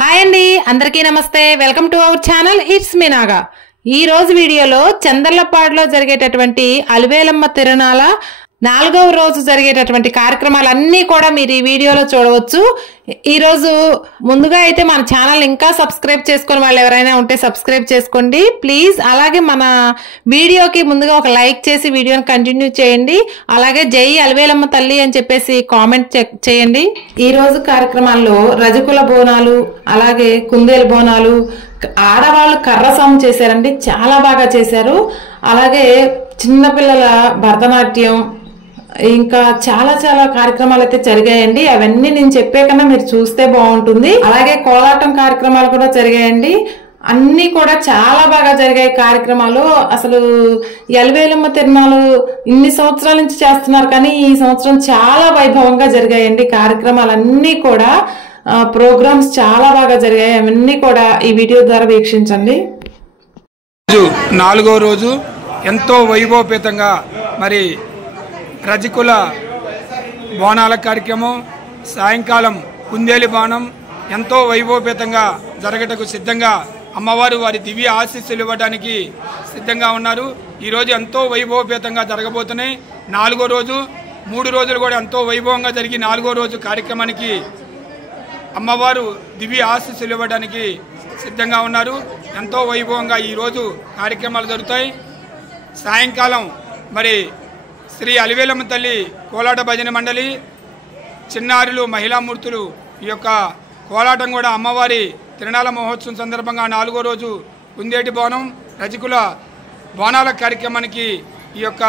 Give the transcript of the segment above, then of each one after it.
Hi అండి, అందరికీ నమస్తే. Welcome to our channel. It's me Naga. ఈ రోజు వీడియోలో చందర్లపాడులో జరిగేటటువంటి అలివేలమ్మ తిరునాళ 4వ రోజు జరిగేటటువంటి కార్యక్రమాలన్నీ కూడా మీరు ఈ వీడియోలో చూడవచ్చు. ఈరోజు ముందుగా అయితే మన ఛానల్ ఇంకా సబ్స్క్రైబ్ చేసుకుని వాళ్ళు ఎవరైనా ఉంటే సబ్స్క్రైబ్ చేసుకోండి ప్లీజ్. అలాగే మన వీడియోకి ముందుగా ఒక లైక్ చేసి వీడియోని కంటిన్యూ చేయండి. అలాగే జై అలివేలమ్మ తల్లి అని చెప్పేసి కామెంట్ చేయండి. ఈ రోజు కార్యక్రమాల్లో రజకుల బోనాలు, అలాగే కుందేలు బోనాలు, ఆడవాళ్ళు కర్ర సాము చేశారండి, చాలా బాగా చేశారు. అలాగే చిన్నపిల్లల భరతనాట్యం, ఇంకా చాలా చాలా కార్యక్రమాలు అయితే జరిగాయండి. అవన్నీ నేను చెప్పే కన్నా మీరు చూస్తే బాగుంటుంది. అలాగే కోలాటం కార్యక్రమాలు కూడా జరిగాయండి. అన్ని కూడా చాలా బాగా జరిగాయి కార్యక్రమాలు. అసలు అలివేలమ్మ తిరునాళ్ళు ఇన్ని సంవత్సరాల నుంచి చేస్తున్నారు, కానీ ఈ సంవత్సరం చాలా వైభవంగా జరిగాయండి కార్యక్రమాలన్నీ కూడా. ప్రోగ్రామ్స్ చాలా బాగా జరిగాయి. అవన్నీ కూడా ఈ వీడియో ద్వారా వీక్షించండి. 4వ రోజు ఎంతో వైభవపేతంగా మరి రజకుల బోనాల కార్యక్రమం, సాయంకాలం కుందేలి బాణం ఎంతో వైభవపేతంగా జరగటకు సిద్ధంగా అమ్మవారు వారి దివ్య ఆశీస్సులు ఇవ్వడానికి సిద్ధంగా ఉన్నారు. ఈరోజు ఎంతో వైభవపేతంగా జరగబోతున్నాయి. 4వ రోజు 3 రోజులు కూడా ఎంతో వైభవంగా జరిగి 4వ రోజు కార్యక్రమానికి అమ్మవారు దివ్య ఆశీస్సులు ఇవ్వడానికి సిద్ధంగా ఉన్నారు. ఎంతో వైభవంగా ఈరోజు కార్యక్రమాలు జరుగుతాయి. సాయంకాలం మరి శ్రీ అలివేలమ్మ తల్లి కోలాట భజన మండలి, చిన్నారులు, మహిళామూర్తులు ఈ యొక్క కోలాటం కూడా అమ్మవారి తిరునాళ మహోత్సవం సందర్భంగా 4వ రోజు కుందేటి బోనం, రజకుల బోనాల కార్యక్రమానికి ఈ యొక్క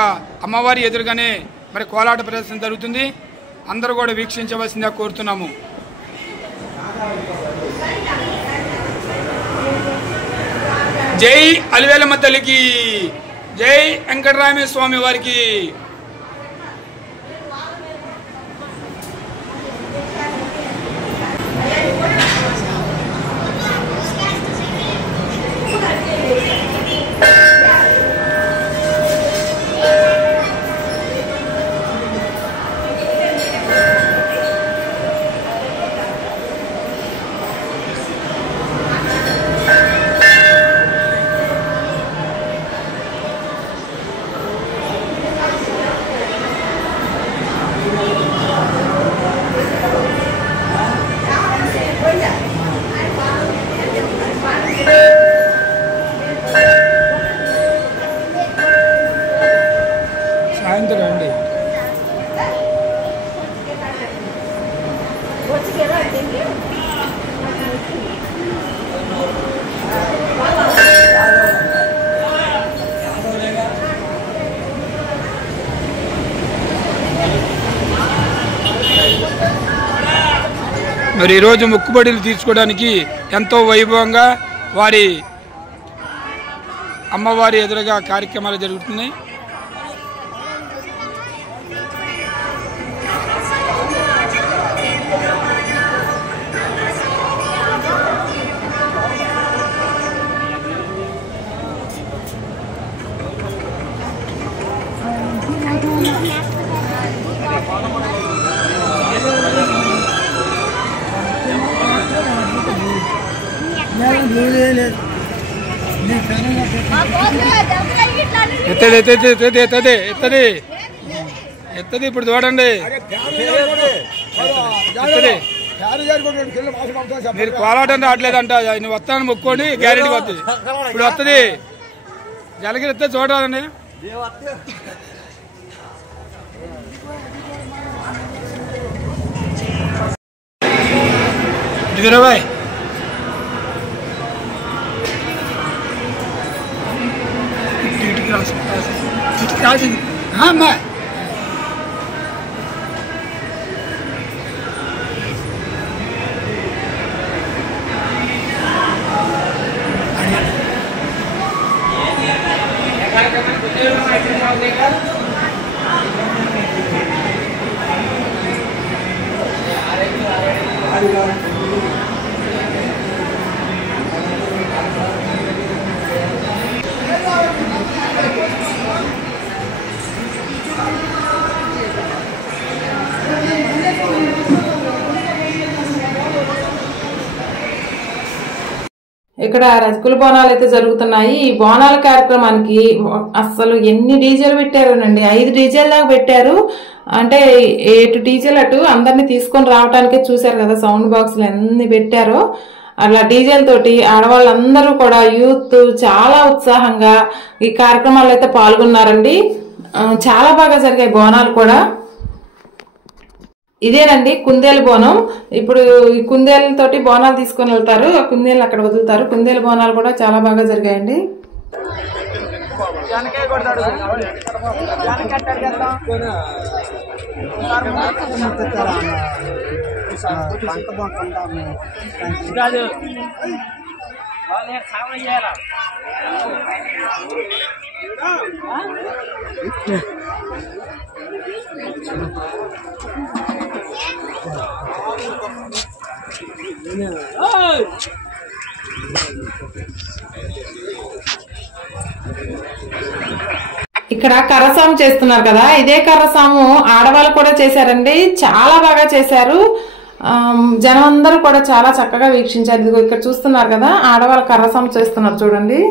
అమ్మవారి ఎదురుగానే మరి కోలాట ప్రదర్శన జరుగుతుంది. అందరూ కూడా వీక్షించవలసిందిగా కోరుతున్నాము. జై అలివేలమ్మ తల్లికి, జై వెంకటరామ స్వామి వారికి. సాయంత్రం అండి మరి ఈరోజు మొక్కుబడులు తీర్చుకోవడానికి ఎంతో వైభవంగా వారి అమ్మవారి ఎదురుగా కార్యక్రమాలు జరుగుతున్నాయి. ఎత్తది ఇప్పుడు చూడండి. మీరు కోలాటం రావట్లేదంట, నువ్వు వస్తాను మొక్కోండి, గ్యారెంటీ వస్తుంది. ఇప్పుడు వస్తుంది జలగిరి ఎత్తే చూడాలండి. ఇదిరాబాయ్ రాసింది అమ్మా. ఇక్కడ రజకుల బోనాలు అయితే జరుగుతున్నాయి. ఈ బోనాల కార్యక్రమానికి అసలు ఎన్ని డీజేలు పెట్టారోనండి, 5 డీజేల దాకా పెట్టారు. అంటే ఎటు డీజేలు అటు అందరినీ తీసుకొని రావడానికే చూశారు కదా, సౌండ్ బాక్సులు ఎన్ని పెట్టారో. అలా డీజేల తోటి ఆడవాళ్ళందరూ కూడా యూత్ చాలా ఉత్సాహంగా ఈ కార్యక్రమాల్లో అయితే పాల్గొన్నారండి. చాలా బాగా జరిగాయి బోనాలు కూడా. ఇదేనండి కుందేలు బోనం. ఇప్పుడు ఈ కుందేలతోటి బోనాలు తీసుకొని వెళ్తారు, కుందేలు అక్కడ వదులుతారు. కుందేలు బోనాలు కూడా చాలా బాగా జరిగాయండి. ఇక్కడ కర్రసాము చేస్తున్నారు కదా, ఇదే కర్రసాము ఆడవాళ్ళు కూడా చేశారండి. చాలా బాగా చేశారు. జనం అందరూ కూడా చాలా చక్కగా వీక్షించారు. ఇదిగో ఇక్కడ చూస్తున్నారు కదా, ఆడవాళ్ళు కర్రసాము చేస్తున్నారు చూడండి.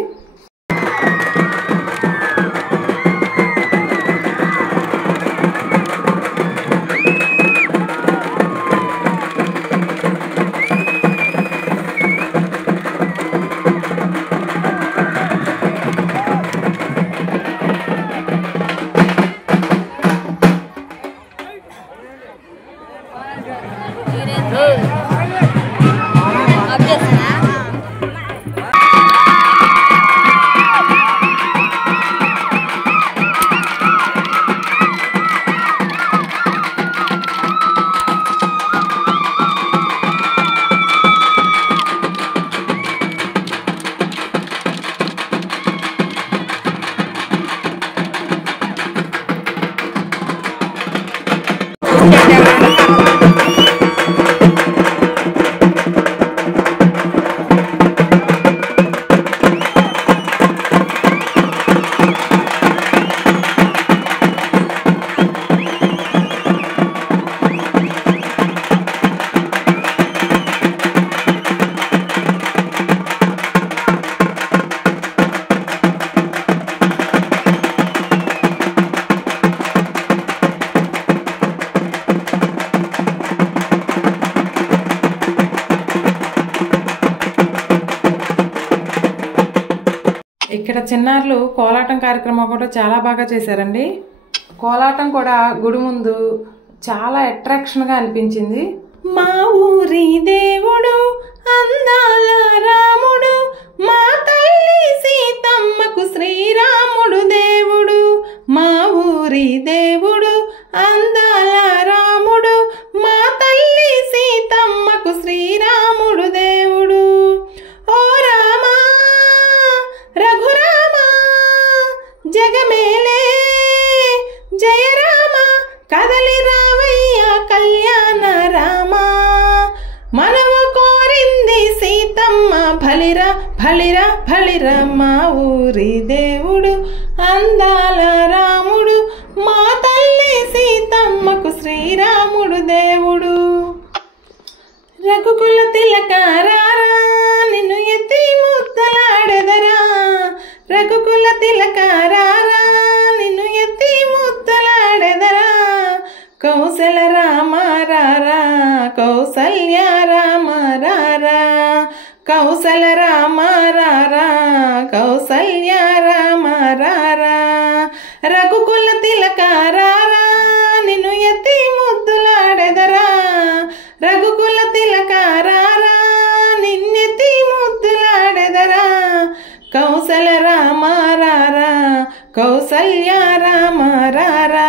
ఇక్కడ చిన్నారులు కోలాటం కార్యక్రమం కూడా చాలా బాగా చేశారండి. కోలాటం కూడా గుడి ముందు చాలా అట్రాక్షన్ గా అనిపించింది. మా ఊరి దేవుడు అందాల రాముడు, మా తల్లి సీతమ్మకు శ్రీరాముడు దేవుడు. మా ఊరి దేవుడు అందాల రాముడు, మా తల్లి సీతమ్మకు శ్రీరాముడు దేవుడు. ఓ రామా రఘురామ జగమేలే జయ రామ, కదలి రావయ్య కళ్యాణ రామ. మనము కోరింది సీతమ్మ భలిరా భలిరా భలిరా. మా ఊరి దేవుడు అందాల రాముడు, మా తల్లి సీతమ్మకు శ్రీరాముడు దేవుడు. రఘుకుల తిలక రారా, నిన్ను ఎత్తి ముద్దలాడెదరా. రఘుకుల తిలక రారా, నిన్ను ఎత్తి ముద్దలాడెదరా. కౌశల రామ రారా, కౌసల్య రామ రారా. కౌశల రామ రారా, కౌసల్య రామ రారా. రఘుకుల తిలక రారా, నిన్ను ఎత్తి ముద్దులాడెదరా. రఘుకుల తిలక రారా, నిన్నెత్తి ముద్దులాడెదరా. కౌశల రామ రారా, కౌసల్య రామ రారా.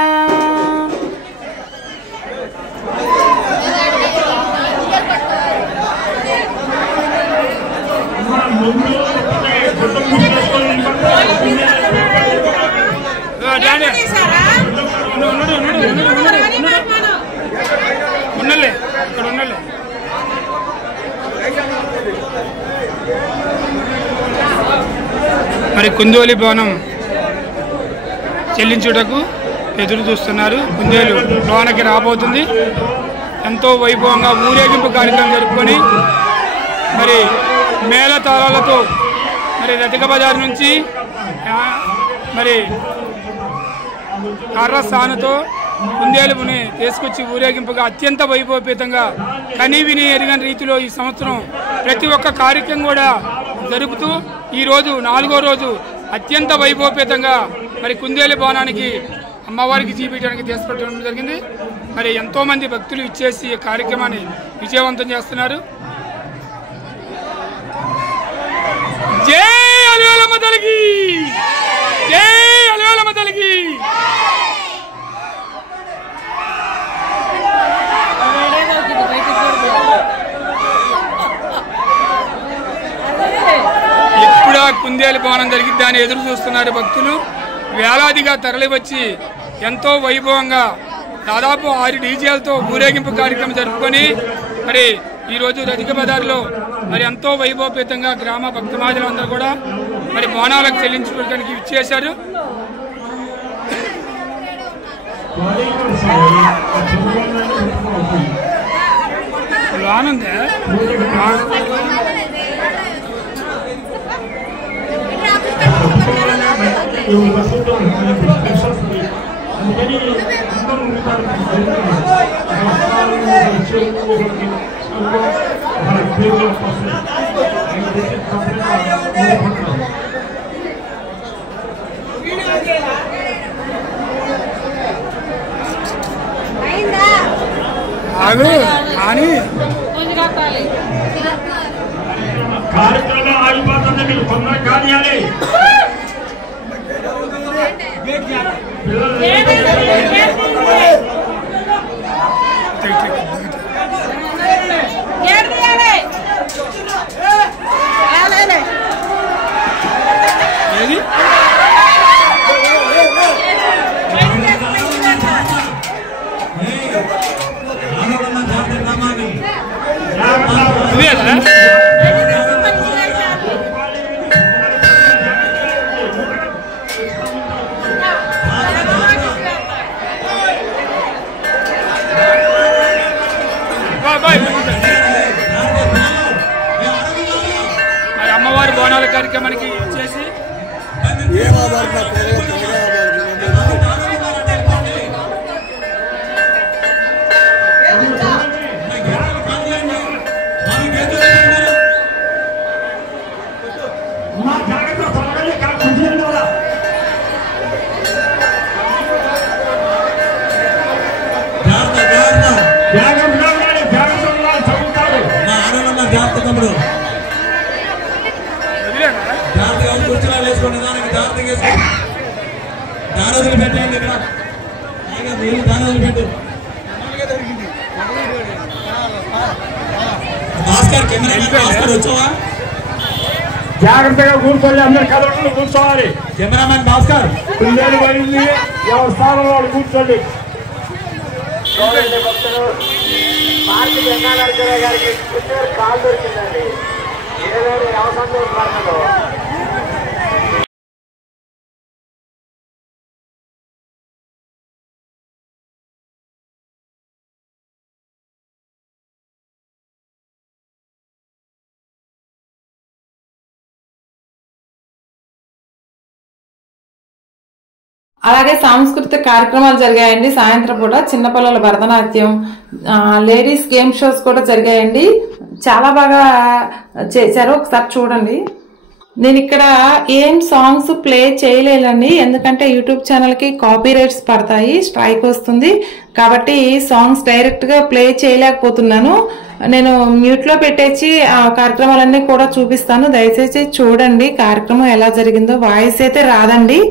మరి కుందేలు బోనం చెల్లించుటకు ఎదురు చూస్తున్నారు. కుందేలు లోనకి రాబోతుంది. ఎంతో వైభవంగా ఊరేగింపు కార్యక్రమం జరుపుకొని మరి మేళతాళాలతో మరి రజక బజార్ నుంచి మరి కర్రస్థానతో కుందేలుని తీసుకొచ్చి ఊరేగింపుగా అత్యంత వైభవపేతంగా కనీవిని ఎరగని రీతిలో ఈ సంవత్సరం ప్రతి ఒక్క కార్యక్రమం కూడా జరుపుతూ ఈరోజు 4వ రోజు అత్యంత వైభవపేతంగా మరి కుందేలు భవనానికి అమ్మవారికి చూపించడానికి తీసుకెళ్ళడం జరిగింది. మరి ఎంతోమంది భక్తులు ఇచ్చేసి ఈ కార్యక్రమాన్ని విజయవంతం చేస్తున్నారు. జై అలివేలమ్మ తల్లికి, జై అలివేలమ్మ తల్లికి. ఎప్పుడా కుందేలు భవనం జరిగింది దాన్ని ఎదురు చూస్తున్నారు భక్తులు. వేలాదిగా తరలివచ్చి ఎంతో వైభవంగా దాదాపు 6 డీజేలతో ఊరేగింపు కార్యక్రమం జరుపుకొని మరి ఈరోజు రజక బజార్లో మరి ఎంతో వైభవపేతంగా గ్రామ భక్తమాజులందరూ కూడా మరి బోనాలకు చెల్లించుకోవడానికి ఇచ్చేశారు. ఆనంద కానీ కార్యక్రమం ఆగిపోతుంది. మీరు తొందరగా కానియాలి. మరి అమ్మవారి బోనాల కార్యక్రమానికి చేసి పెట్టండి. ఇక్కడ దాని పెట్టు. భాస్కర్ కెమెరామెన్ వచ్చావా? జాగ్రత్తగా కూర్చోండి. అందరు కలవకుండా కూర్చోవాలి. కెమెరామెన్ భాస్కర్ కుందేలు పడింది. ఎవరి స్థానంలో వాళ్ళు కూర్చోండి. గారికి కాలు దొరికిందండి. ఏదైనా అవసరం అలాగే సాంస్కృతిక కార్యక్రమాలు జరిగాయండి. సాయంత్రం పూట చిన్నపిల్లల భరతనాట్యం, లేడీస్ గేమ్ షోస్ కూడా జరిగాయండి. చాలా బాగా చేశారు. ఒకసారి చూడండి. నేను ఇక్కడ ఏం సాంగ్స్ ప్లే చేయలేనండి, ఎందుకంటే యూట్యూబ్ ఛానల్ కి కాపీ రైట్స్ పడతాయి, స్ట్రైక్ వస్తుంది కాబట్టి సాంగ్స్ డైరెక్ట్ గా ప్లే చేయలేకపోతున్నాను. నేను మ్యూట్ లో పెట్టేసి ఆ కార్యక్రమాలన్నీ కూడా చూపిస్తాను. దయచేసి చూడండి కార్యక్రమం ఎలా జరిగిందో. వాయిస్ అయితే రాదండి.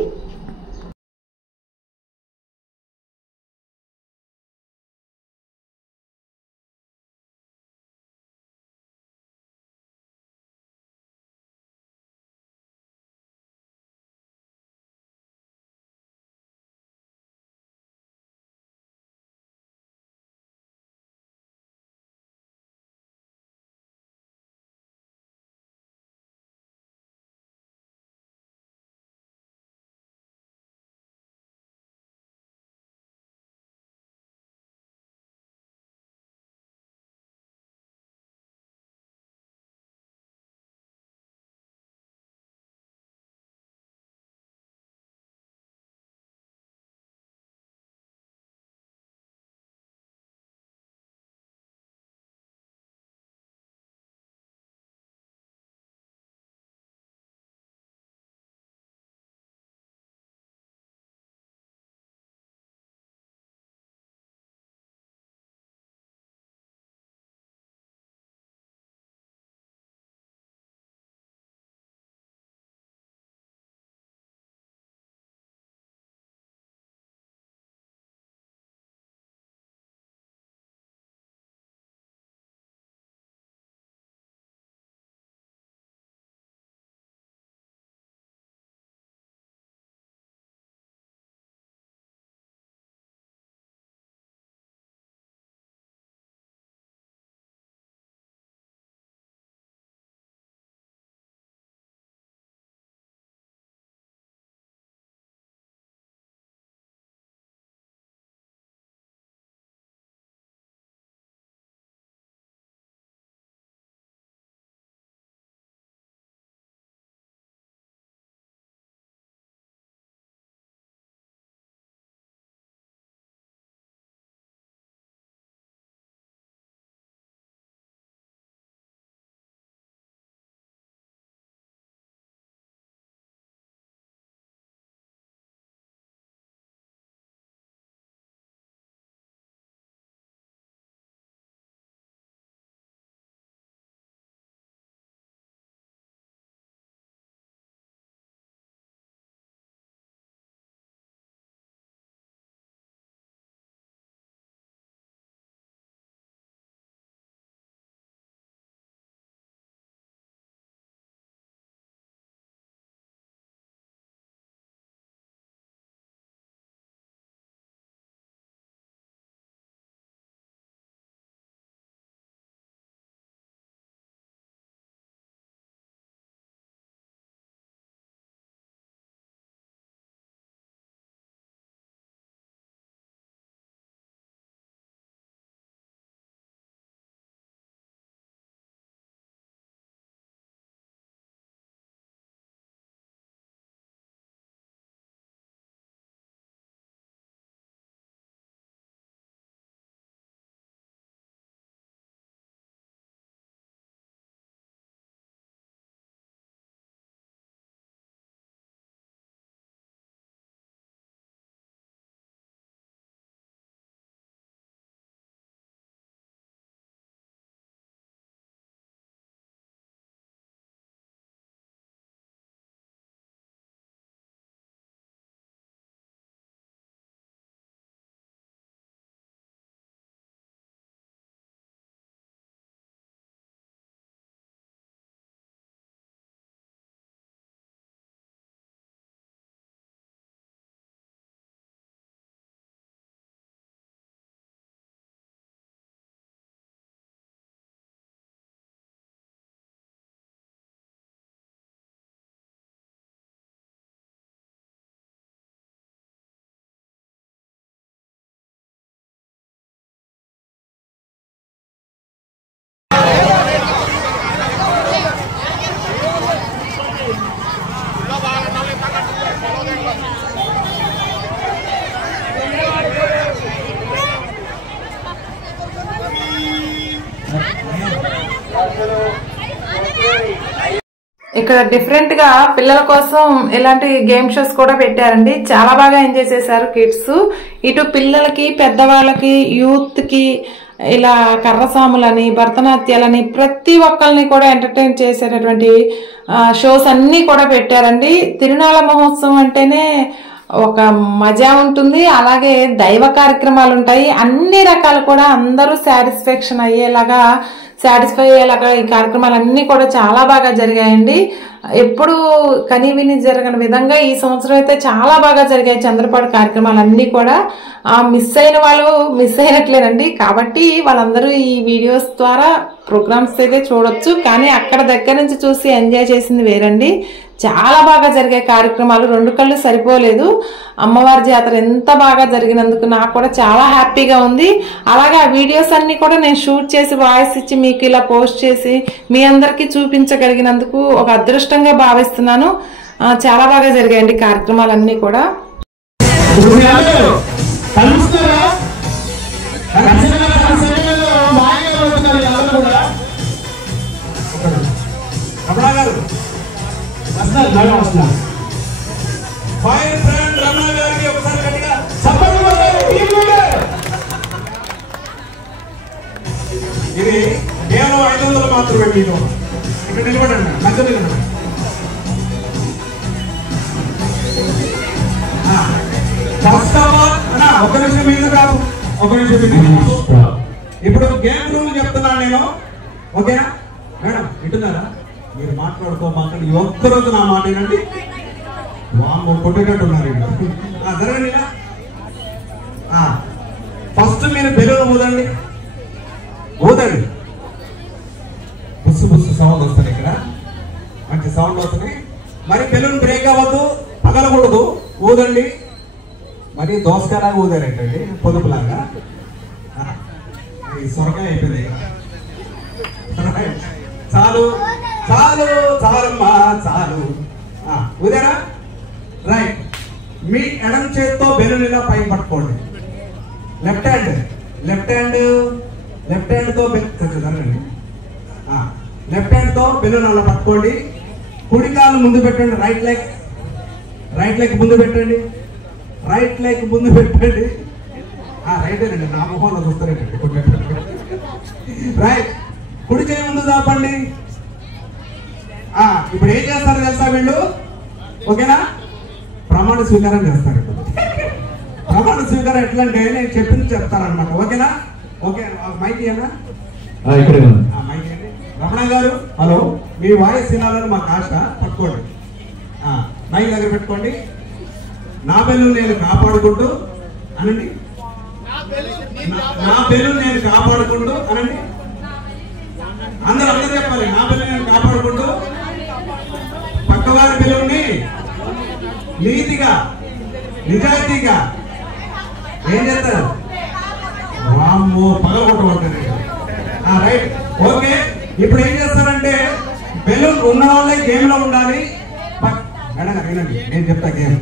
ఇక్కడ డిఫరెంట్ గా పిల్లల కోసం ఇలాంటి గేమ్ షోస్ కూడా పెట్టారండి. చాలా బాగా ఎంజాయ్ చేశారు కిడ్స్. ఇటు పిల్లలకి, పెద్దవాళ్ళకి, యూత్ కి ఇలా కర్రసాములని, భరతనాట్యాలని ప్రతి ఒక్కరిని కూడా ఎంటర్టైన్ చేసేటటువంటి షోస్ అన్ని కూడా పెట్టారండి. తిరునాళ్ళ మహోత్సవం అంటేనే ఒక మజా ఉంటుంది. అలాగే దైవ కార్యక్రమాలు ఉంటాయి. అన్ని రకాలు కూడా అందరూ సాటిస్ఫై అయ్యేలాగా ఈ కార్యక్రమాలన్నీ కూడా చాలా బాగా జరిగాయండి. ఎప్పుడు కని విని జరగని విధంగా ఈ సంవత్సరం అయితే చాలా బాగా జరిగాయి చంద్రపాడు కార్యక్రమాలన్నీ కూడా. మిస్ అయిన వాళ్ళు మిస్ అయినట్లేనండి. కాబట్టి వాళ్ళందరూ ఈ వీడియోస్ ద్వారా ప్రోగ్రామ్స్ అయితే చూడొచ్చు. కానీ అక్కడ దగ్గర నుంచి చూసి ఎంజాయ్ చేసింది వేరండి. చాలా బాగా జరిగే కార్యక్రమాలు, 2 కళ్ళు సరిపోలేదు. అమ్మవారి జాతర ఎంత బాగా జరిగినందుకు నాకు కూడా చాలా హ్యాపీగా ఉంది. అలాగే ఆ వీడియోస్ అన్ని కూడా నేను షూట్ చేసి వాయిస్ ఇచ్చి మీకు ఇలా పోస్ట్ చేసి మీ అందరికీ చూపించగలిగినందుకు ఒక అదృష్టంగా భావిస్తున్నాను. చాలా బాగా జరిగాయండి కార్యక్రమాలన్నీ కూడా. ఫైర్ బ్రాండ్ రమణ గారికి ఒకసారి గట్టిగా ఇది కేవలం 500 మాత్రమే. మీకు ఇక్కడ నిలబడండి, మధ్య నిలబడండి. ఫస్ట్ ఆఫ్ ఆల్ ఒక నిమిషం మీద కాదు, ఒక నిమిషం ఇప్పుడు గేమ్ రూల్ చెప్తున్నాను నేను, ఓకేనా మేడం? వింటున్నారా? మీరు మాట్లాడుకోమాకండి. ఒక్కరోజు నా మాట ఏంటండి, వాము కొట్టేటట్టున్నారు. జరగండి. ఫస్ట్ మీరు బెలూన్ ఊదండి, ఊదండి. బుస్సు బుస్సు సౌండ్ వస్తుంది, ఇక్కడ మంచి సౌండ్ వస్తుంది. మరి బెలూన్ బ్రేక్ అవ్వద్దు, పగలకూడదు, ఊదండి. మరి దోసకాయలాగా ఊదారేంటండి, పొదుపులాగా. ఈ సొరకాయ అయిపోయింది. చాలు చాలు చాలమ్మా చాలు. ఊదారా? రైట్. మీ ఎడం చేతితో బెలూన్ ఇలా పైకి పట్టుకోండి. లెఫ్ట్ హ్యాండ్ తో లెఫ్ట్ హ్యాండ్ తో బెలూన్ అలా పట్టుకోండి. కుడి కాలు ముందు పెట్టండి. రైట్ లెగ్ ముందు పెట్టండి. రైట్ అండి, నా మొహంలో చూస్తారేంటండి. రైట్. కుడి చేయి ముందు దాపండి. ఇప్పుడు ఏం చేస్తారు తెలుసా వీళ్ళు? ఓకేనా? ప్రమాణ స్వీకారం చేస్తారు. ప్రమాణ స్వీకారం ఎట్లా అంటే నేను చెప్పింది చెప్తారనమాట. ఓకేనా? ఓకే. మైక్ ఇవ్వనా? మైక్ అండి. రమణ గారు, హలో. మీ వాయిస్ వినాలని మాకు ఆశ. పట్టుకోండి, మైక్ దగ్గర పెట్టుకోండి. నా బెలూన్ నేను కాపాడుకుంటూ అనండి. నా బెలూన్ నేను కాపాడుకుంటూ అనండి. అందరూ చెప్పాలి. నా బెలూన్ నేను కాపాడుకుంటూ పక్కవారి బెలూన్ని నీతిగా, నిజాయితీగా ఏం చేస్తారు? వామ్మో, పగలగొట్టమంటారు. రైట్. ఓకే. ఇప్పుడు ఏం చేస్తారంటే బెలూన్ ఉన్న వాళ్ళే గేమ్ లో ఉండాలి. వినండి, నేను చెప్తా గేమ్.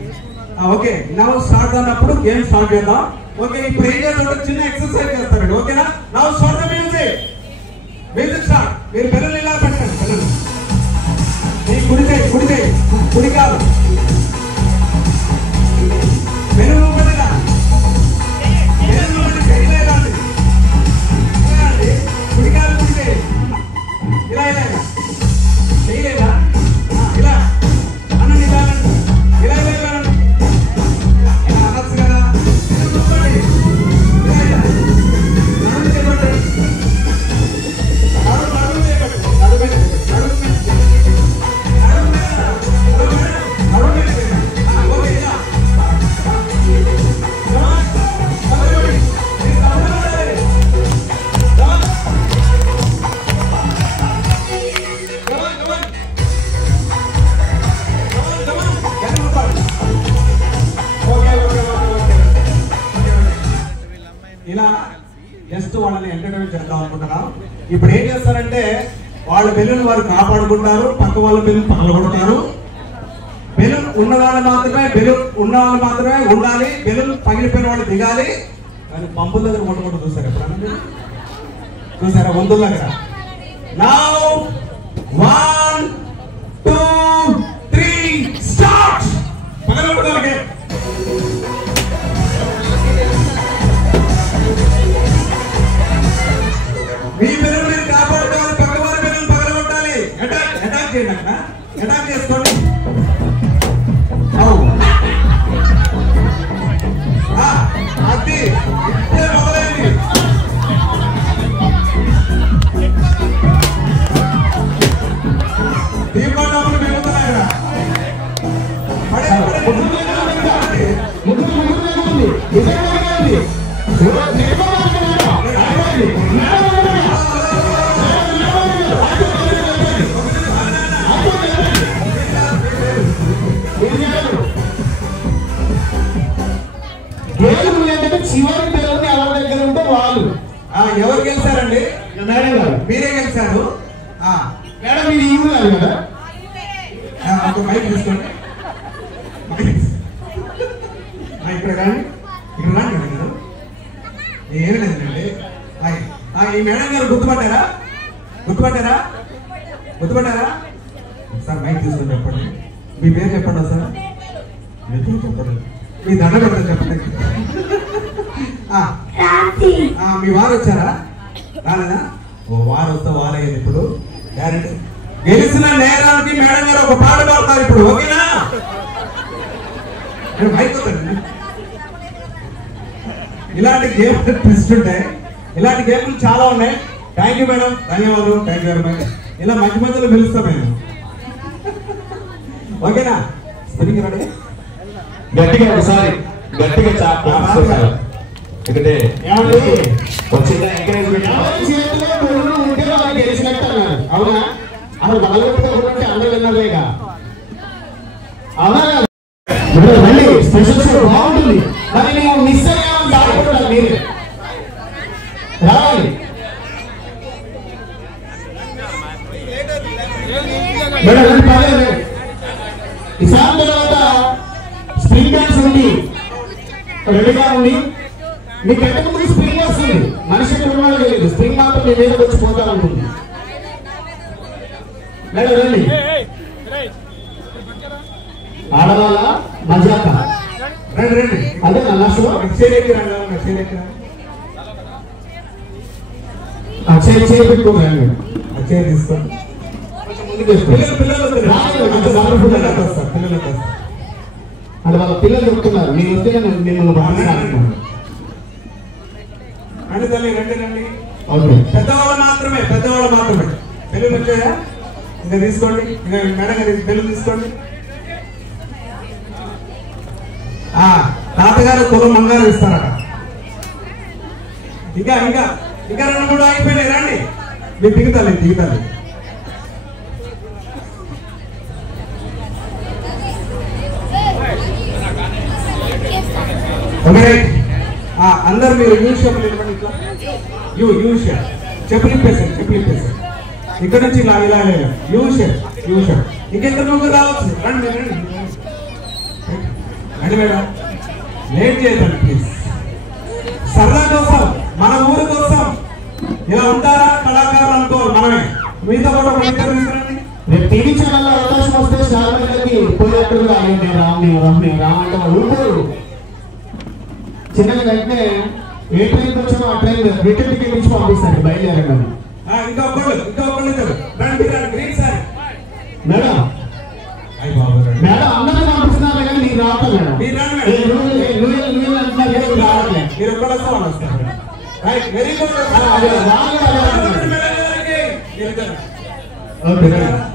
ఓకే, నౌ స్టార్ట్ అన్నప్పుడు గేమ్ స్టార్ట్ చేద్దాం. ఓకే, ఇప్పుడు ఏం చేస్తారంటే చిన్న ఎక్సర్సైజ్ చేస్తారండి. ఓకేనా? Now start the music. Music start. మీరు బెలూన్ ఇలా పెట్టండి. బెలూన్ మీ కుడి కాదు బెలూన్ పెట్టగా కుడి కాదు ఇలా చేయలేదా? ఇలా అనండి, ఇలా అనొచ్చు కదా. ఇలా జస్ట్ వాళ్ళని ఎంటర్టైన్ చేద్దాం అనుకుంటున్నాం. ఇప్పుడు ఏం చేస్తారంటే వాళ్ళ బెలూన్ వారు కాపాడుకుంటారు, పక్క వాళ్ళ బెలూన్ పగలగొడతారు. బెలూన్ ఉన్న వాళ్ళు మాత్రమే ఉండాలి. బెలూన్ పగిలిపోయిన వాళ్ళు దిగాలి. కానీ పంపుల దగ్గర కొట్టకుండా చూసారు ఎప్పుడన్నా? చూసారా? వంతుల దగ్గర. Now 1 2 3 start. పగలగొట్టాలి. మీ పిల్లలు మీరు కాపాడుకోవాలి. పక్కవారి పిల్లలు పగలగొట్టాలి. అటాక్ చేయండి. అక్కడ అటాక్ చేసుకోండి. అది ఇప్పుడే మొదలైంది. దీపావళి మేముతున్నాయి. చివరి పిల్లల్ని ఎవరి దగ్గర ఉంటే వాళ్ళు. ఎవరు గెలిచారండి? మేడం గారు. మీరే గెలిచారు. మేడం మీరు ఇవ్వు గారు కదా. మైక్ తీసుకోండి. ఇక్కడ కానీ ఇక్కడ రాండి మీరు. ఏమి లేదండి. ఈ మేడం గారు గుర్తుపట్టారా? సార్ మైక్ తీసుకొని చెప్పండి. మీ పేరు చెప్పండి సార్. మీ పేరు చెప్పండి. మీ దండ పెట్టండి చెప్పండి. మీ వారు వచ్చారా? రాలేదా? ఓ వారు వస్తే వారయ్యేది. ఇప్పుడు గ్యారెంటీ గెలిచిన నేరానికి మేడం గారు ఒక పాట పాడతారు ఇప్పుడు. ఓకేనా? మైక్ వద్దండి. ఇలాంటి గేమ్ ట్విస్ట్ ఉంటాయి. ఇలాంటి గేమ్లు చాలా ఉన్నాయి. Thank you madam. ధన్యవాదాలు. Thank you very much. ఇలా మంచి మధ్యలో పిలుస్తాం మేము. ఓకేనా? Spelling ready? గట్టిగా ఒకసారి గట్టిగా వచ్చిందా ఎంకరేజ్మెంట్? గెలిచినట్టు అన్నారు. అవునా? అసలు బలగొట్టుకుంటే అందరూ విన్నారులేగా. అవునా? మళ్ళీ స్పెషల్ షో బాగుంటుంది. మరి మేము మిస్ అయ్యామని బాధపడాలి. మీరు రావాలి మేడం. ఈసారి తర్వాత స్ప్రింగ్ డాన్స్ ఉంది, రెడీగా ఉంది. మీ పెద్ద ముందు స్ప్రింగ్ వస్తుంది. మనిషి నిర్మాణం లేదు. స్ప్రింగ్ మాత్రం మీ మీద వచ్చి పోతా ఉంటుంది. మేడం రండి. ఆడవాళ్ళ మజాక రండి రండి. అదే నా లాస్ట్లో చేయి పెట్టుకోండి. చేయి తీసుకోండి. అంటే వాళ్ళ పిల్లలు చెప్తున్నారు మీరు వస్తే మిమ్మల్ని రండి తల్లి రండి రండి. ఓకే. పెద్దవాళ్ళు మాత్రమే పిల్లలు వచ్చాయా? ఇంకా తీసుకోండి. ఇంకా మేడం గారు పిల్లలు తీసుకోండి. తాతగారు కులం మంగారు ఇస్తారట. ఇంకా ఇంకా ఇంకా 2-3 అయిపోయినాయి. రండి. మీరు దిగుతాలి. ఓకే. అందరు మీరు యూ షేప్ నిలబడి ఇట్లా యూ షేప్ చెప్పిలిప్పేసారు. ఇక్కడ నుంచి ఇలా యూ షేప్. ఇంకెక్కడ నువ్వు రావచ్చు. రండి మేడం. లేట్ చేయదండి ప్లీజ్. సరదా కోసం, మన ఊరు కోసం ఇలా ఉంటారా కళాకారులు అనుకోవాలి మనమే. మీతో పాటు రేపు టీవీ ఛానల్లో అవకాశం వస్తే శారదకి పోయేటప్పుడు రాయండి. రామ్ అంటే వాళ్ళు ఊరుకోరు. చిన్నగా వెంటనే ఏ ట్రైన్కి వచ్చామో ఆ ట్రైన్ రిటర్న్ టికెట్ ఇచ్చి పంపిస్తాను. బయలుదేరండి. ఇంకా ఒకళ్ళు మేడం అందరూ పంపిస్తున్నారు కానీ మీరు రావట్లేదు మేడం. మీరు ఎక్కడ వస్తారు? Very good.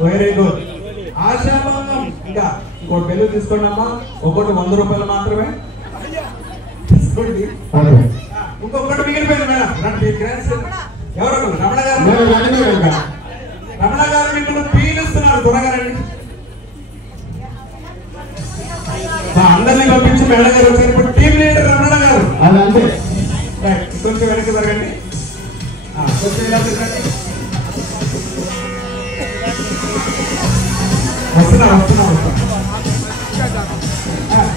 Very good. ఆశాభంగం. ఇంకా ఇంకోటి బెల్లు తీసుకోండి అమ్మా. ఒక్కొక్కటి 100 రూపాయలు మాత్రమే తీసుకోండి. ఇంకొకటి మిగిలిపోయింది మేడం. ఎవరు? రమణ గారు మిమ్మల్ని పీలుస్తున్నారు. త్వరగా రండి. అందరినీ పంపించి మేడం గారు వచ్చారు. ఇప్పుడు టీం లీడర్ రమణ గారు. అదంతే. కొంచెం వెనక్కి జరగండి. కొంచెం ఇలా తిరగండి. వస్తున్నా.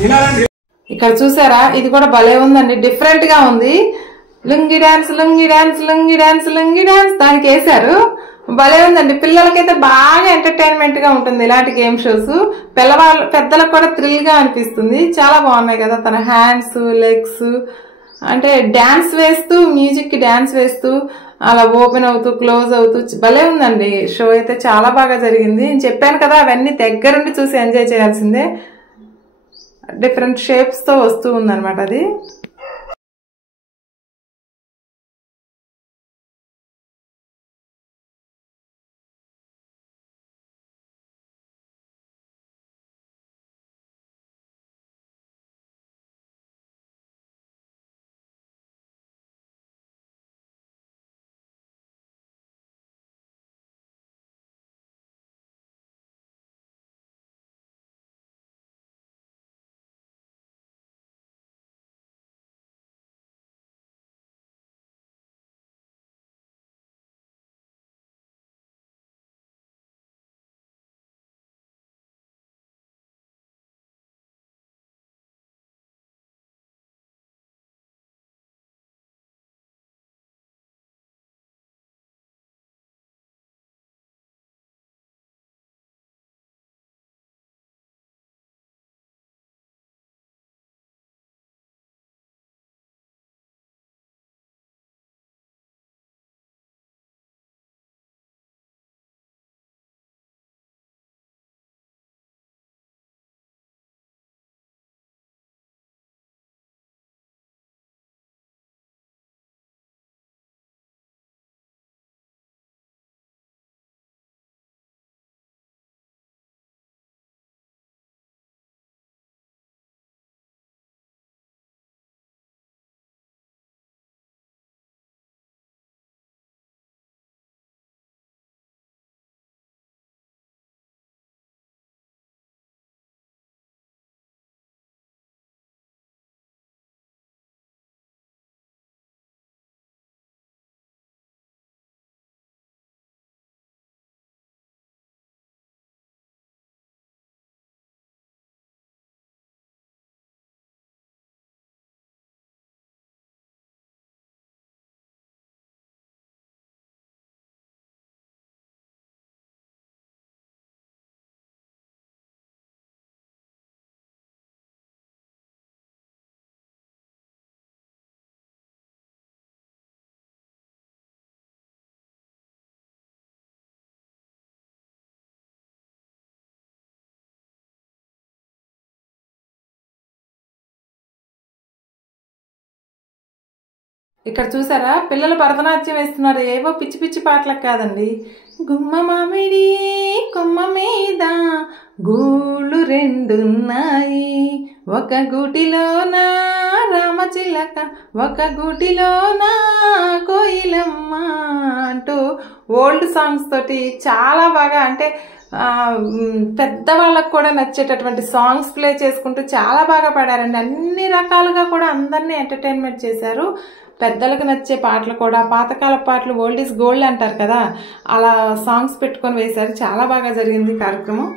ఇలా రండి. ఇక్కడ చూసారా? ఇది కూడా భలే ఉందండి. డిఫరెంట్ గా ఉంది. లుంగి డాన్స్ దానికి వేశారు. భలే ఉందండి. పిల్లలకైతే బాగా ఎంటర్టైన్మెంట్ గా ఉంటుంది ఇలాంటి గేమ్ షోస్. పెద్దలకు కూడా థ్రిల్ గా అనిపిస్తుంది. చాలా బాగున్నాయి కదా, తన హ్యాండ్స్, లెగ్స్, అంటే డాన్స్ వేస్తూ, మ్యూజిక్ కి డాన్స్ వేస్తూ అలా ఓపెన్ అవుతూ క్లోజ్ అవుతూ భలే ఉందండి. షో అయితే చాలా బాగా జరిగింది. నేను చెప్పాను కదా, అవన్నీ దగ్గరుండి చూసి ఎంజాయ్ చేయాల్సిందే. డిఫరెంట్ షేప్స్ తో వస్తూ ఉందన్నమాట అది. ఇక్కడ చూసారా, పిల్లలు భరతనాట్యం వేస్తున్నారు. ఏవో పిచ్చి పిచ్చి పాటలకు కాదండి. గుమ్మ మామిడి కొమ్మ మీద గూళ్ళు రెండున్నాయి, ఒక గూటిలోన రామచిలక, ఒక గూటిలోన కోయిలమ్మ అంటూ ఓల్డ్ సాంగ్స్ తోటి చాలా బాగా, అంటే పెద్దవాళ్ళకు కూడా నచ్చేటటువంటి సాంగ్స్ ప్లే చేసుకుంటూ చాలా బాగా పాడారండి. అన్ని రకాలుగా కూడా అందరినీ ఎంటర్టైన్మెంట్ చేశారు. పెద్దలకు నచ్చే పాటలు కూడా, పాతకాల పాటలు, ఓల్డ్ ఈజ్ గోల్డ్ అంటారు కదా, అలా సాంగ్స్ పెట్టుకొని వేశారు. చాలా బాగా జరిగింది కార్యక్రమం.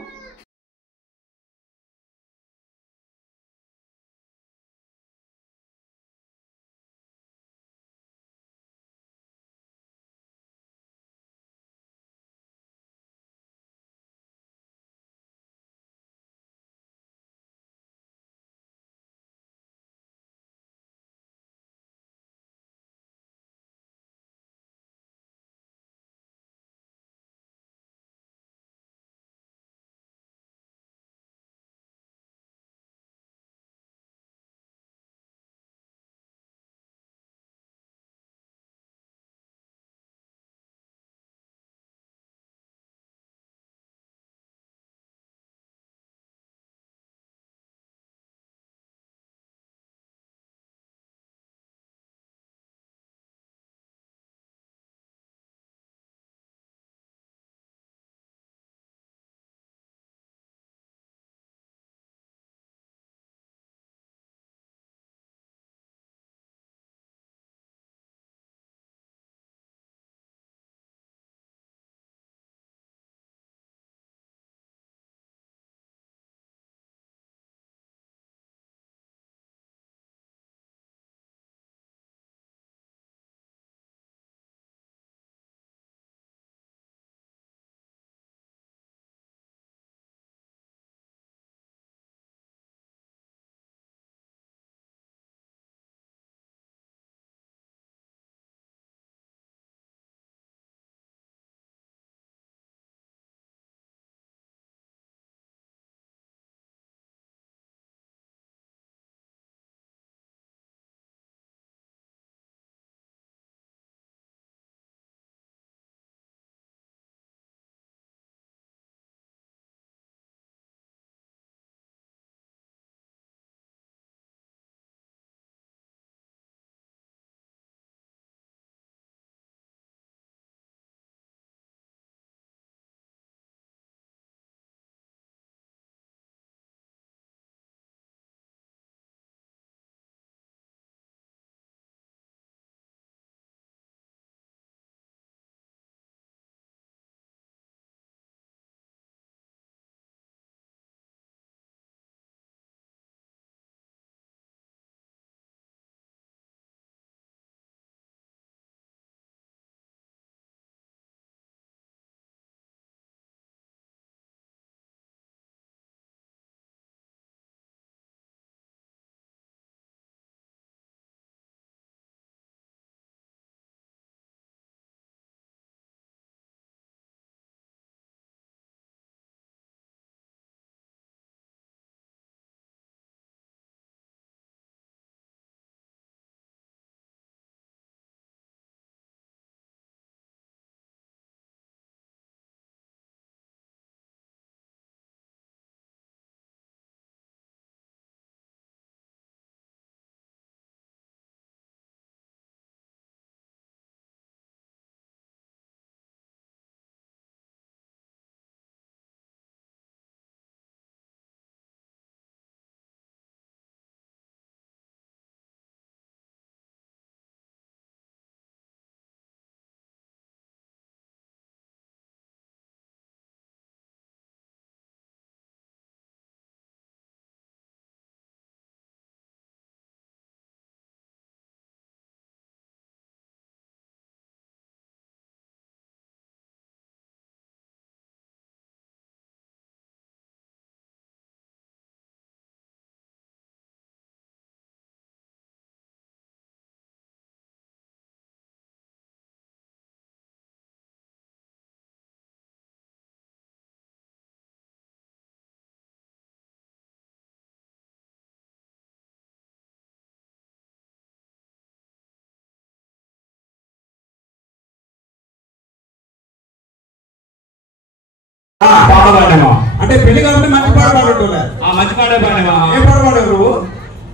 పాట పాడామా? అంటే పెళ్లి కాబట్టి మంచి పాట పాడటోలే. మంచి పాటే పాడామా? ఏ పాట పాడావు నువ్వు?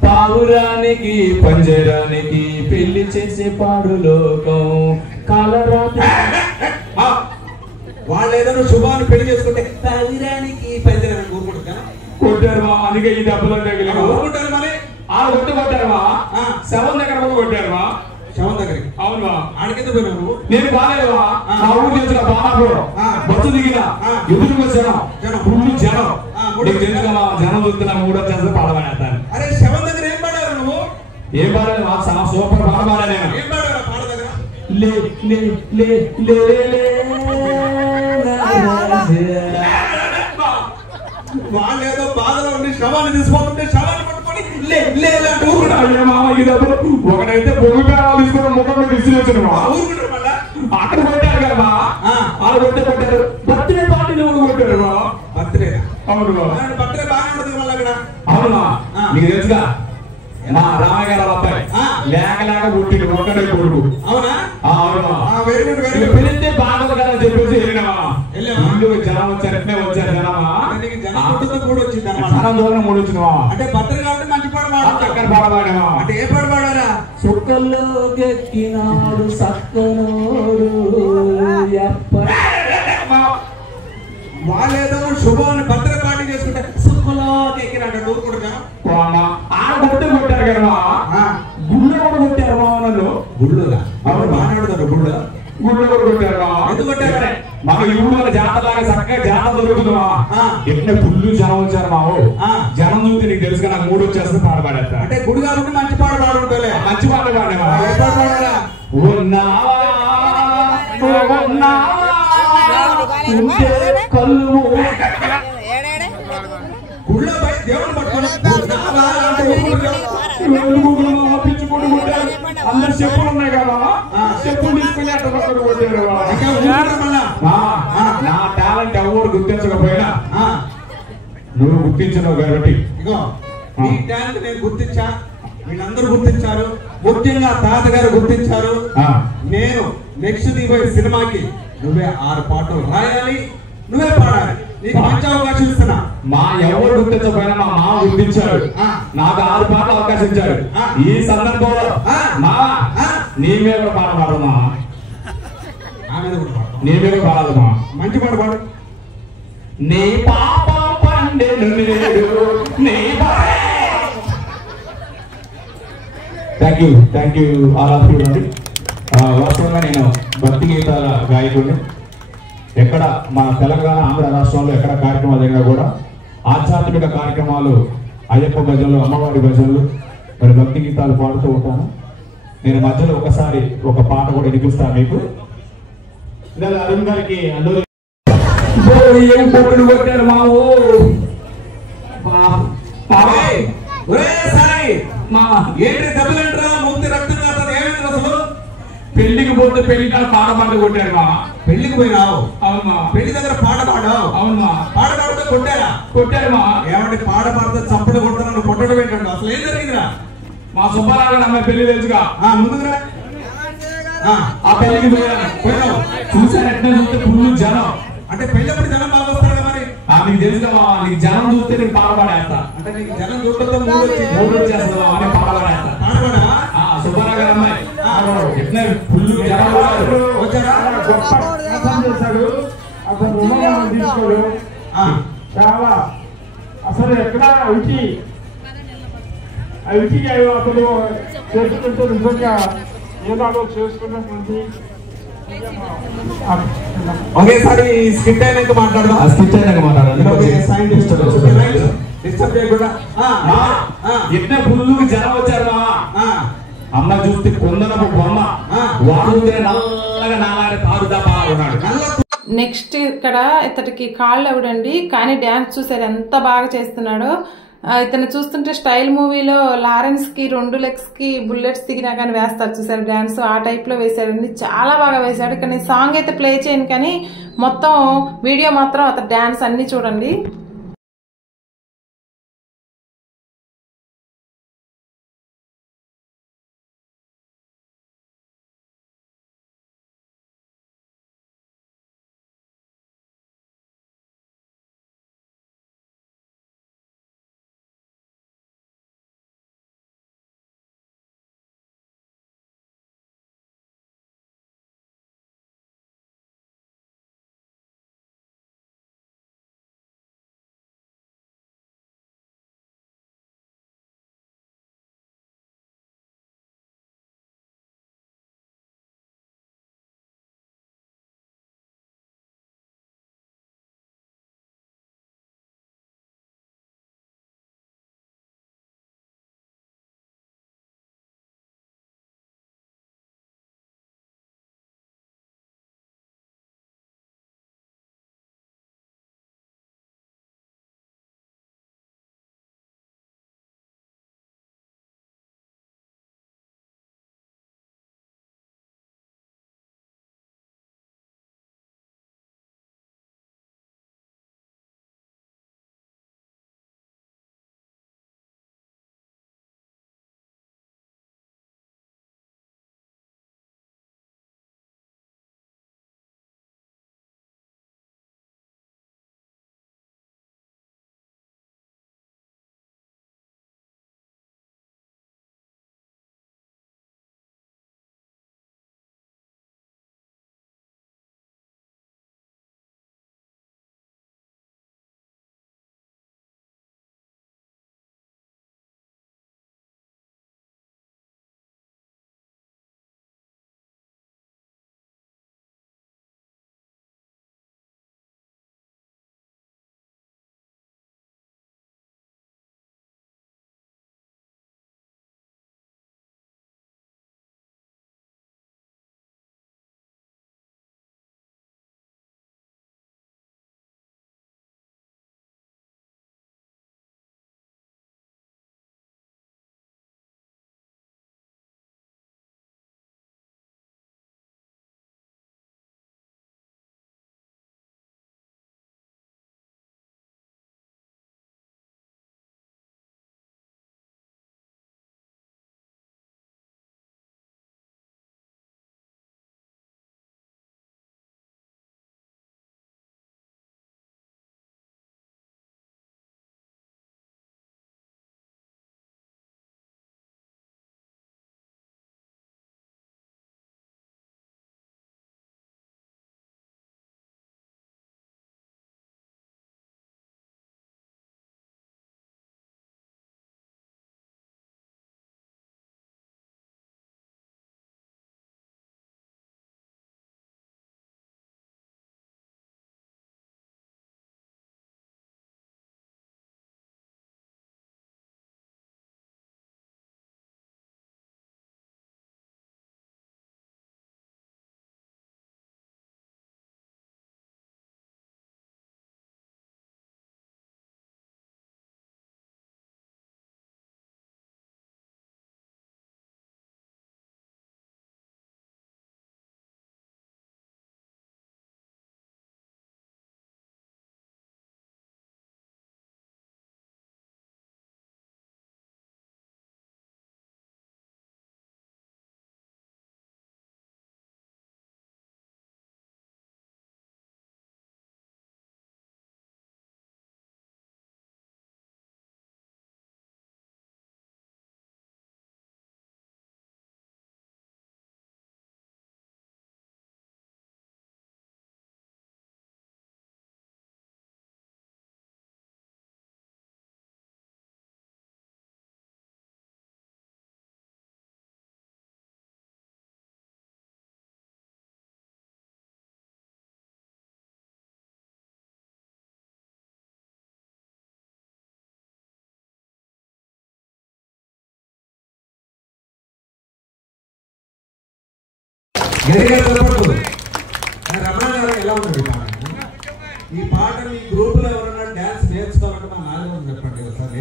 పావురానికి పంజరానికి పెళ్లి చేసే పాడు లోకం కాలరాత్రి. వాళ్ళు ఏదైనా శుభాన్ని పెళ్లి చేసుకుంటే పావురానికి పంజరానికి ఊరుకుంటారు. కొట్టారు మా, అందుకే ఈ డబ్బులు ఊరుకుంటారు మరి. కొట్టారు మా, శవం దగ్గర కొట్టారు మా. శవం దగ్గరికి? అవును. ఆడికింద పోయినావు? నేను బాగాలేదు మా ఊరు చేసిన బాణాపురం బస్సు దిగిన ఎదురుగా జనం ఫుల్ జనం. జనం చూస్తున్నా మూడు వచ్చేస్తే పాడమనేస్తాను. అరే శవం దగ్గర ఏం పాడారు నువ్వు? ఏం పాడలేదు మా, సూపర్ పాట పాడా నేను. ఏం పాడారు పాట దగ్గర? లే లే లే లే లే వాళ్ళు ఏదో బాధలో ఉండి శవాన్ని తీసుకోకుంటే శవాన్ని పట్టుకొని ఒకటైతే భూమి పేరాలు తీసుకుని ముఖం మీద తీసుకొచ్చిన ఊరుకుంటారు మళ్ళా. అక్కడ కొట్టారు కదా వాళ్ళు కొట్టారు. బర్త్డే పార్టీ కొట్టారు బర్త్డే. అవును బర్త్డే బాగానే ఉంటుంది మళ్ళీ అక్కడ. అవునా? మీకు తెలుసుగా మా రామయ్య గారు అబ్బాయి లేక లేక పుట్టిండు ఒక్కడే కొడుకు. అవునా? Very good very good. పెళ్తే బాగుంది కదా అని చెప్పేసి వెళ్ళినామా. ఇల్లు జనం వచ్చారు, ఎట్నే వచ్చారు జనమా. జనం దూరం మూడు వచ్చినవా. అంటే బర్త్డే కాబట్టి మంచి పాట పాడు. చక్కని పాట పాడావా? అంటే ఏ పాట పాడారా? సుక్కల్లోకెక్కినాడు సక్కనోడు. వాళ్ళేదో శుభాన్ని బర్త్డే పార్టీ చేసుకుంటే సుఖలోకి ఎక్కినట్టు ఊరుకుంటున్నా. ఆడబొట్టు కొట్టారు కదా, గుళ్ళు కూడా కొట్టారు మా నన్ను. గుళ్ళుగా అవును మాట్లాడుతారు. గుళ్ళు గుళ్ళు కూడా కొట్టారు. ఎందుకు కొట్టారు? మాకు ఊళ్ళో జాతరలాగా చక్కగా జాతర దొరుకుతుందా. ఎట్లా ఫుల్ జనం వచ్చారు మావు. జనం చూస్తే నీకు తెలుసు నాకు మూడు వచ్చేస్తే పాట పాడేస్తా. అంటే గుడి కాబట్టి మంచి పాట పాడుంటే మంచి పాట పాడేవా? ఏ పాట పాడారా? కళ్ళు గుళ్ళో బయట దేవుని పట్టుకొని పిచ్చుకుంటూ కొట్టారు. అందరు చెప్పులు ఉన్నాయి కదా, చెప్పులు తీసుకుని అట్ట పక్కన కొట్టారు. నా టాలెంట్ ఎవరు గుర్తించకపోయినా నువ్వు గుర్తించినావు కాబట్టి ఇగో నీ టాలెంట్ నేను గుర్తించా, వీళ్ళందరూ గుర్తించారు, ముఖ్యంగా తాతగారు గుర్తించారు. నేను నెక్స్ట్ దిగిపోయే సినిమాకి నువ్వే 6 పాటలు రాయాలి, నువ్వే పాడాలి. నీకు మంచి అవకాశం ఇస్తున్నా. మా ఎవరు గుర్తించకపోయినా మా మామ గుర్తించాడు. నాకు 6 పాటలు అవకాశం ఇచ్చాడు. ఈ సందర్భంలో మా నీ మీద కూడా పాట పాడదు మా. నీ మీద కూడా పాడదు మా. మంచి పాట పాడు. నీ పాప పండెను నేడు నీ. Thank you all of you అండి. వాస్తవంగా నేను భక్తి గీతాల గాయకుడిని. ఎక్కడ మన తెలంగాణ ఆంధ్ర రాష్ట్రంలో ఎక్కడ కార్యక్రమాలు జరిగినా కూడా ఆధ్యాత్మిక కార్యక్రమాలు, అయ్యప్ప భజనలు, అమ్మవారి భజనలు, మరి భక్తి గీతాలు పాడుతూ ఉంటాను. నేను మధ్యలో ఒకసారి ఒక పాట కూడా వినిపిస్తాను మీకు. అరుణ్ గారికి అల్లూరి ఏం పొట్టుడు కొట్టారు మావు. ఏంటి దెబ్బలంటారా? ముందు రక్తం కాదు ఏమైంది అసలు? పెళ్లికి పోతే పెళ్లి కాడ పాట పాట కొట్టారు మా. పెళ్లికి పోయినావు? అవునా? పెళ్లి దగ్గర పాట పాడావు? అవునా? పాట పాడితే కొట్టారా? కొట్టారు మా. ఏమంటే పాట పాడితే చప్పలు కొడతాను కొట్టడం ఏంటంటే అసలు ఏం జరిగిందిరా? మా సుబ్బారావు గారు అమ్మాయి పెళ్లి తెలుసుగా. ముందుగా ఆ పెళ్లికి పోయినావు. చూసారు ఎట్లా చూస్తే ఫుల్ జనం. అంటే పెళ్ళప్పుడు జనం బాగా వస్తారు కదా మరి. నీకు తెలుసుగా, నీకు జనం చూస్తే నీకు పాట పాడేస్తా. అంటే నీకు జనం చూడటంతో మూడు వచ్చేస్తా అని పాట పాడేస్తా. పాట పాడా? సుబ్బారావు గారు అమ్మాయి ఎట్లా ఫుల్ జనం వచ్చారా? చేశాడు అసలు రుణం తీసుకోడు. చాలా అసలు ఎక్కడ ఉచి అవిటికి అసలు చేసుకుంటే నిజంగా ఏనాడో చేసుకున్నటువంటి. ఒకేసారి స్కిట్ అయినాక మాట్లాడదాం. స్కిట్ అయినాక మాట్లాడాలి. డిస్టర్బ్ చేయకుండా. ఎట్లా ఫుల్ జనం వచ్చారు. అమ్మ చూస్తే కొందనపు బొమ్మ, వాడు నల్లగా నాలాడే తారుదా ఉన్నాడు. నెక్స్ట్ ఇక్కడ ఇతడికి కాళ్ళు ఎవడండి, కానీ డ్యాన్స్ చూసారు ఎంత బాగా చేస్తున్నాడో. ఇతను చూస్తుంటే స్టైల్ మూవీలో లారెన్స్ కి 2 లెగ్స్ కి బుల్లెట్స్ దిగినా కానీ వేస్తారు చూసారు డ్యాన్స్, ఆ టైప్ లో వేసాడండి. చాలా బాగా వేశాడు. కానీ సాంగ్ అయితే ప్లే చేయను కానీ మొత్తం వీడియో మాత్రం అతను డ్యాన్స్ అన్ని చూడండి. గట్టిగా చదవకూడదు. రమణ గారు ఎలా ఉంటుంది ఈ పాట? ఈ పాటని ఈ గ్రూప్ లో ఎవరైనా డాన్స్ నేర్చుకోవాలంటే మా నాగరాజు చెప్పండి ఒకసారి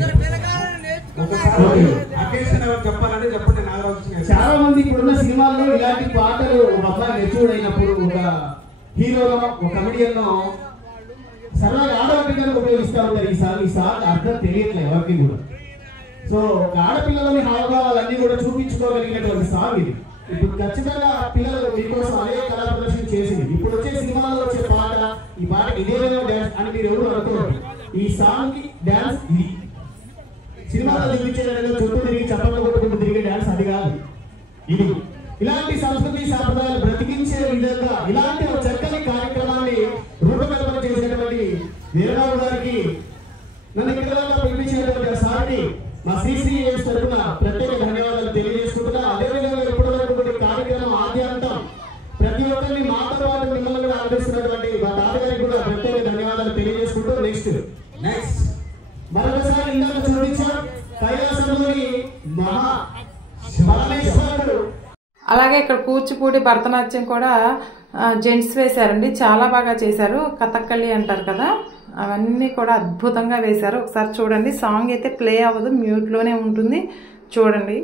అకేషన్ ఎవరు చెప్పాలంటే చెప్పండి. నాగరాజు చాలా మంది ఇప్పుడున్న సినిమాల్లో ఇలాంటి పాటలు ఒక అబ్బాయి మెచ్యూర్డ్ అయినప్పుడు ఒక హీరోనో ఒక కమెడియన్ సరదాగా ఆడపిల్లలకు ఉపయోగిస్తూ ఉంటారు. ఈ సాంగ్ అర్థం తెలియట్లేదు ఎవరికి కూడా. సో ఒక ఆడపిల్లలని హావభావాలన్నీ కూడా చూపించుకోగలిగినటువంటి సాంగ్ ఇది. ఇప్పుడు ఖచ్చితంగా పిల్లలు మీకోసం అదే కళా ప్రదర్శన చేసింది. ఇప్పుడు వచ్చే సినిమాల్లో వచ్చే పాట ఈ పాట ఇదేదో డాన్స్ అని మీరు ఎవరు అనుకోరు. ఈ సాంగ్ కి డాన్స్ ఇది. సినిమాలో చూపించేది చుట్టూ తిరిగి చప్పట్లు కొట్టుకుంటూ తిరిగే డాన్స్ అది కాదు ఇది. ఇలాంటి సంస్కృతి సాంప్రదాయాలు బ్రతికించే విధంగా ఇలాంటి ఒక చక్కని కార్యక్రమాన్ని రూపకల్పన చేసినటువంటి వీరరావు గారికి, నన్ను ఇక్కడ పిలిపించినటువంటి సార్కి మా CCAS తరఫున ప్రత్యేక ధన్యవాదాలు తెలియజేసుకుంటున్నా. అదేవిధంగా ఇప్పటివరకు కార్యక్రమం ఆద్యాంతం ప్రతి ఒక్కరిని మాతో పాటు మిమ్మల్ని కూడా ఆదరిస్తున్నటువంటి మా తాతగారికి కూడా ప్రత్యేక ధన్యవాదాలు తెలియజేసుకుంటూ నెక్స్ట్ మరొకసారి ఇందాక చూపించాం కైలాసంలోని మహామేశ్వరుడు. అలాగే ఇక్కడ కూచిపూడి భరతనాట్యం కూడా జెంట్స్ వేశారండి. చాలా బాగా చేశారు. కథక్కళి అంటారు కదా, అవన్నీ కూడా అద్భుతంగా వేశారు. ఒకసారి చూడండి. సాంగ్ అయితే ప్లే అవ్వదు, మ్యూట్లోనే ఉంటుంది. చూడండి.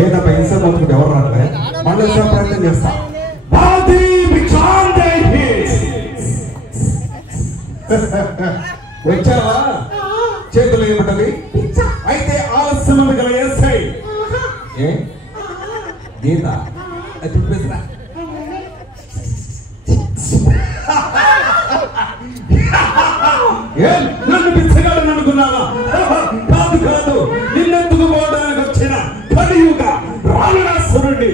ఏదబ్బా ఇన్సర్ మొత్తుకుంటే ఎవరు రాట్లే మళ్ళీ ప్రయత్నం చేస్తా వచ్చావా చేతులు ఏమంటది అయితే ఆలస్యం గల ఏసై ఏ గీత అది చెప్పేసిరా నన్ను పిచ్చగాలని అనుకున్నావా కాదు కాదు నిన్నెత్తుకు పోవడానికి వచ్చిన కలియుగ రావణాసురుడి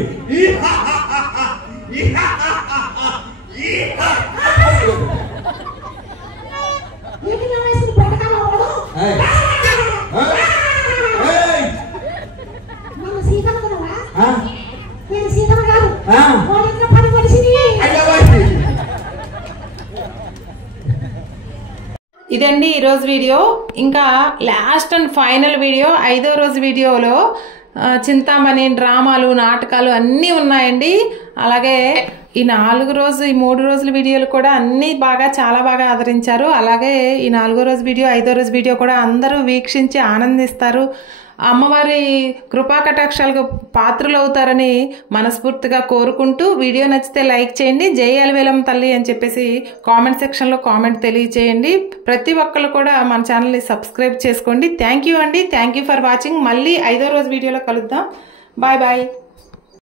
ఇదండి ఈరోజు వీడియో. ఇంకా లాస్ట్ అండ్ ఫైనల్ వీడియో 5వ రోజు వీడియోలో చింతామణి డ్రామాలు నాటకాలు అన్నీ ఉన్నాయండి. అలాగే ఈ 4 రోజు ఈ 3 రోజుల వీడియోలు కూడా అన్నీ చాలా బాగా ఆదరించారు. అలాగే ఈ 4వ రోజు వీడియో 5వ రోజు వీడియో కూడా అందరూ వీక్షించి ఆనందిస్తారు. అమ్మవారి కృపా కటాక్షాలకు పాత్రలు అవుతారని మనస్ఫూర్తిగా కోరుకుంటూ వీడియో నచ్చితే లైక్ చేయండి. జై అలివేలమ్మ తల్లి అని చెప్పేసి కామెంట్ సెక్షన్లో కామెంట్ తెలియచేయండి. ప్రతి ఒక్కరు కూడా మన ఛానల్ని సబ్స్క్రైబ్ చేసుకోండి. థ్యాంక్ యూ అండి. Thank you for watching. మళ్ళీ 5వ రోజు వీడియోలో కలుద్దాం. Bye bye.